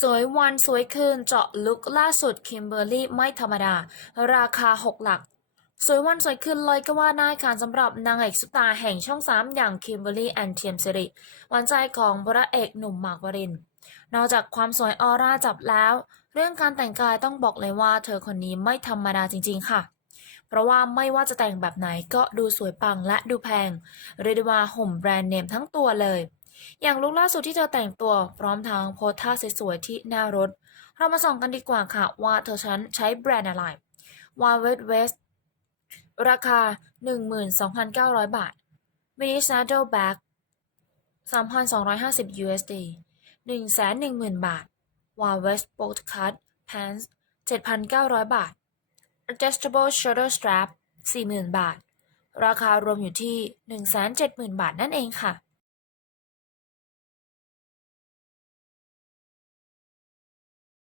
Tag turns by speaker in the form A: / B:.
A: สวยวันสวยคืนเจาะลุกล่าสุดคิมเบอร์รี่ไม่ธรรมดา ราคา 6 หลัก สวยวันสวยคืนเลยก็ว่าได้ค่ะสำหรับนางเอกซุปตาแห่งช่อง 3 อย่างคิมเบอร์รี่แอนเทียมซิริหวานใจของพระเอกหนุ่มหมากวริน นอกจากความสวยออร่าจับแล้ว เรื่องการแต่งกายต้องบอกเลยว่าเธอคนนี้ไม่ธรรมดาจริง ๆ ค่ะ เพราะว่าไม่ว่าจะแต่งแบบไหนก็ดูสวยปังและดูแพงเรียกได้ว่าห่มแบรนด์เนมทั้งตัวเลย อย่างลุคล่าสุดที่เธอแต่งตัวพร้อมทั้งโพสท่าสวยๆที่หน้ารถ เรามาส่องกันดีกว่าค่ะ ว่าเธอฉันใช้แบรนด์อะไร w a v e t West ราคา 12,900 บาท Mini Saddle Bag 3,250 USD 110,000 บาท w a v e t Podcast Pants 7,900 บาท Adjustable Shoulder Strap 40,000 บาท ราคารวมอยู่ที่ 170,000 บาทนั่นเองค่ะ